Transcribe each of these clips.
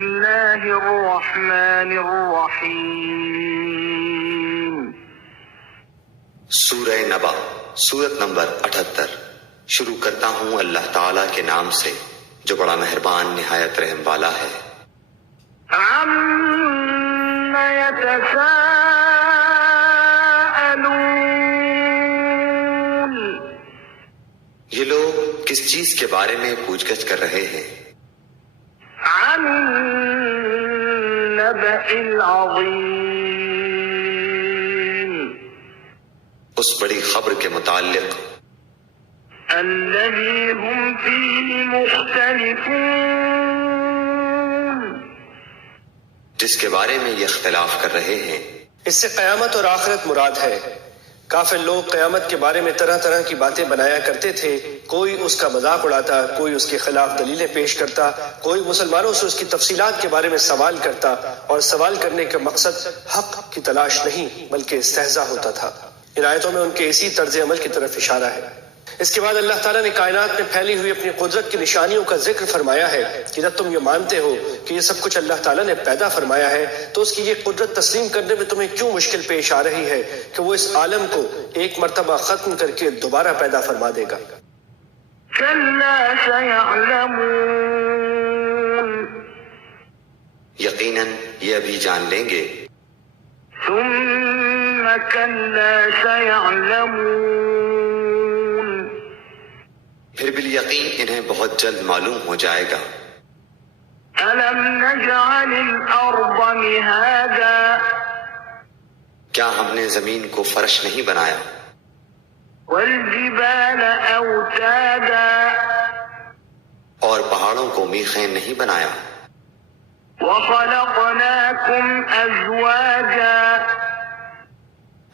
सूरह नबा सूरत नंबर 78। शुरू करता हूँ अल्लाह ताला के नाम से जो बड़ा मेहरबान निहायत रहम वाला है। अम्मा यतसाअलून, ये लोग किस चीज के बारे में पूछगछ कर रहे हैं? अन्नबइल अज़ीम, उस बड़ी खबर के मुताल्लिक अल्लज़ी हुम फ़ीहि मुख्तलिफ़ून, जिसके बारे में ये इख्तिलाफ कर रहे हैं। इससे क़यामत और आखिरत मुराद है। काफिर लोग क़यामत के बारे में तरह तरह की बातें बनाया करते थे। कोई उसका मजाक उड़ाता, कोई उसके खिलाफ दलीलें पेश करता, कोई मुसलमानों से उसकी तफसीलात के बारे में सवाल करता, और सवाल करने का मकसद हक की तलाश नहीं बल्कि इस्तेहज़ा होता था। इन आयतों में उनके इसी तर्ज अमल की तरफ इशारा है। इसके बाद अल्लाह ताला ने कायनात में फैली हुई अपनी कुदरत की निशानियों का जिक्र फरमाया है कि जब तुम ये मानते हो कि ये सब कुछ अल्लाह ताला ने पैदा फरमाया है, तो उसकी ये कुदरत तस्लीम करने में तुम्हें क्यों मुश्किल पेश आ रही है कि वो इस आलम को एक मर्तबा खत्म करके दोबारा पैदा फरमा देगा। कल्ला सयअलमून, यकीनन ये अभी जान लेंगे। सुम्मा कल्ला सयअलमून, फिर बिल यकीन इन्हें बहुत जल्द मालूम हो जाएगा। अलम नजअलिल अर्द मिहादा, क्या हमने जमीन को फर्श नहीं बनाया? वल जिबाल औतादा, और पहाड़ों को मीखें नहीं बनाया? वखलकनाकुम अज़वाजा,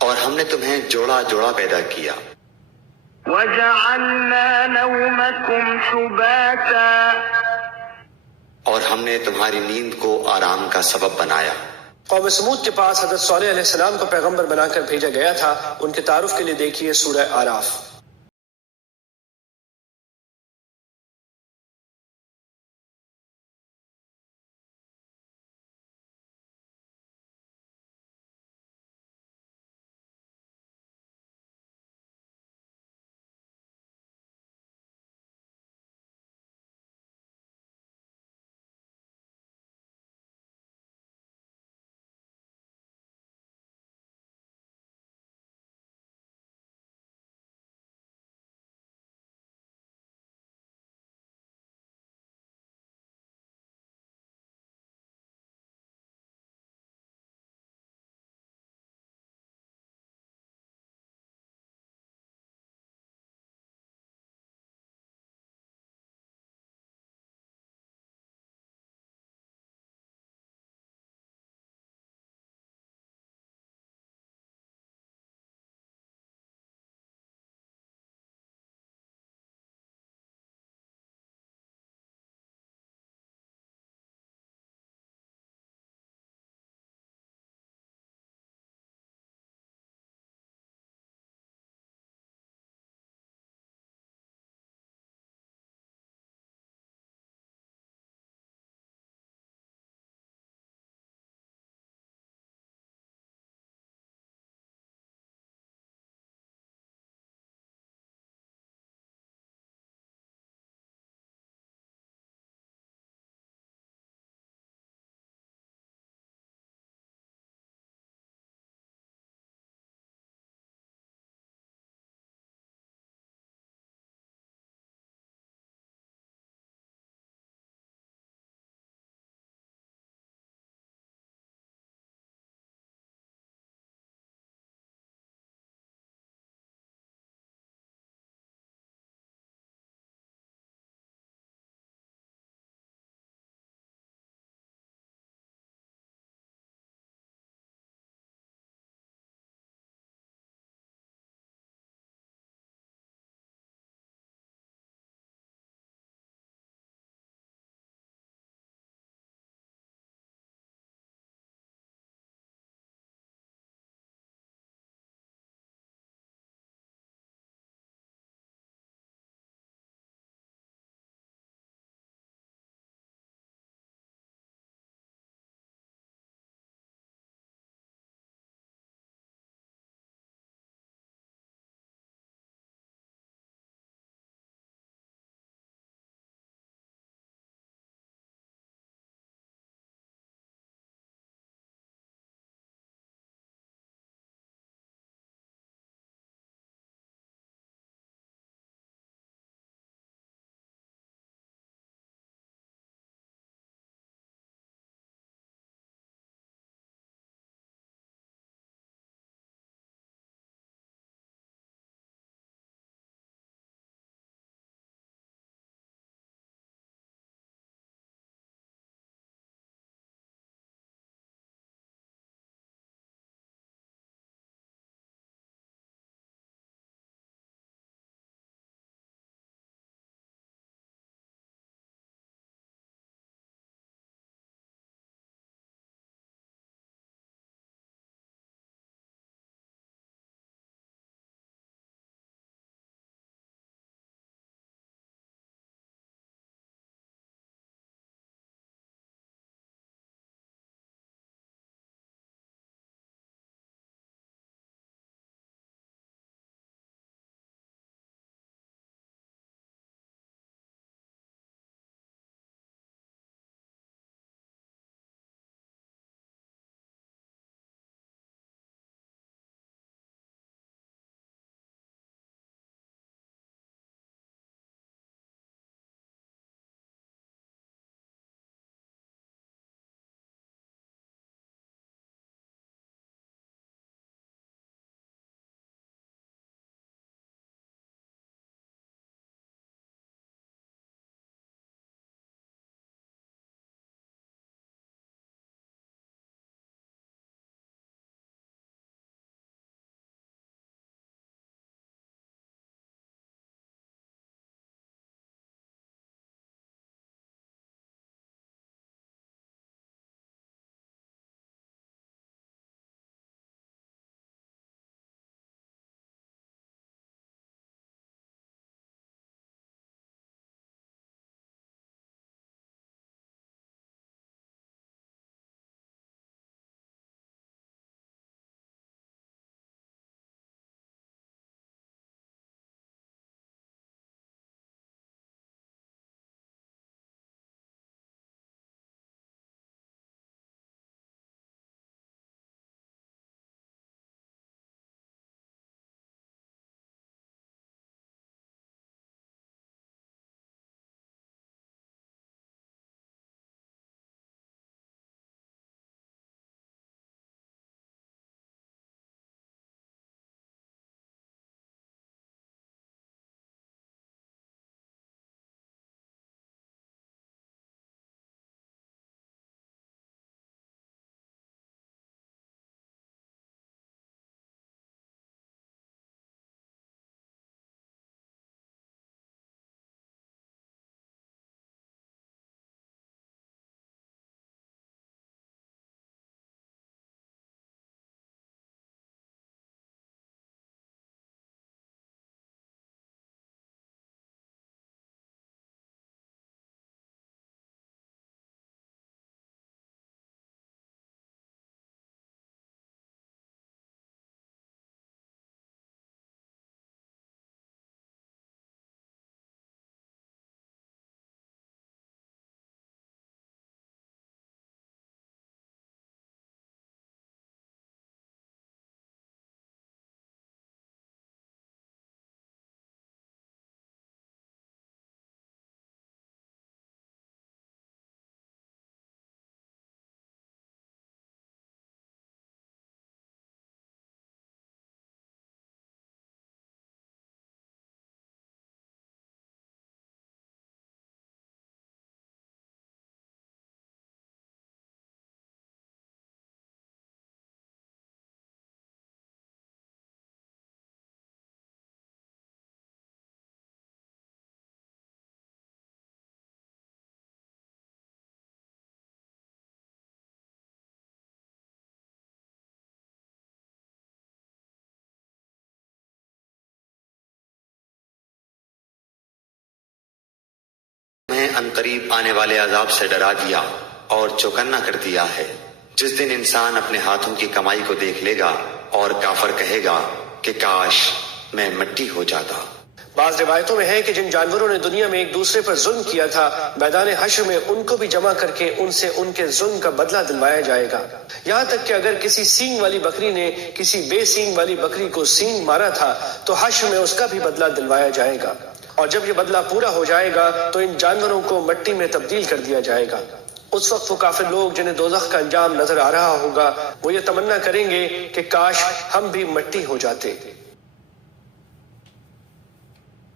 और हमने तुम्हें जोड़ा जोड़ा पैदा किया। वजअलना नौमकुम सुबाता, और हमने तुम्हारी नींद को आराम का सबब बनाया। कौम समूद के पास हज़रत सालेह अलैहिस्सलाम को पैगंबर बनाकर भेजा गया था। उनके तारुफ के लिए देखिए सूरह आराफ। अनकरीब आने वाले अजाब से डरा दिया और चौकन्ना कर दिया है, जिस दिन इंसान अपने हाथों की कमाई को देख लेगा और काफर कहेगा कि काश मैं मिट्टी हो जाता। बाज़ रिवायतों में है कि जिन जानवरों ने दुनिया में एक दूसरे पर जुल्म किया था, मैदान हश्र में उनको भी जमा करके उनसे उनके जुल्म का बदला दिलवाया जाएगा। यहाँ तक कि अगर किसी सींग वाली बकरी ने किसी बेसींग वाली बकरी को सींग मारा था तो हश्र में उसका भी बदला दिलवाया जाएगा। और जब ये बदला पूरा हो जाएगा तो इन जानवरों को मिट्टी में तब्दील कर दिया जाएगा। उस वक्त वो काफिर लोग जिन्हें दोज़ख का अंजाम नजर आ रहा होगा, वो ये तमन्ना करेंगे कि काश हम भी मिट्टी हो जाते।